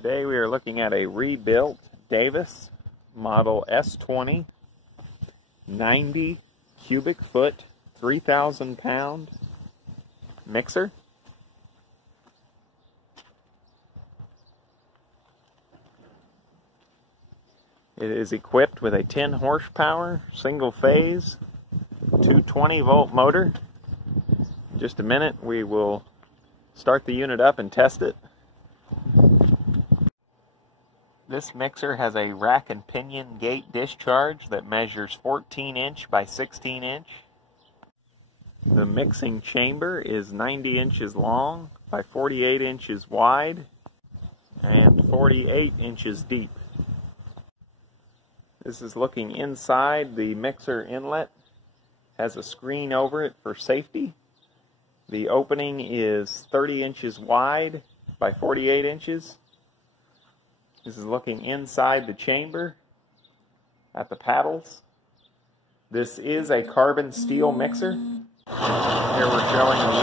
Today we are looking at a rebuilt Davis model S20 90 cubic foot 3,000 pound mixer. It is equipped with a 10 horsepower single phase 220 volt motor. In just a minute we will start the unit up and test it. This mixer has a rack and pinion gate discharge that measures 14 inch by 16 inch. The mixing chamber is 90 inches long by 48 inches wide and 48 inches deep. This is looking inside the mixer inlet. Has a screen over it for safety. The opening is 30 inches wide by 48 inches. This is looking inside the chamber at the paddles. This is a carbon steel mixer. Here we're showing the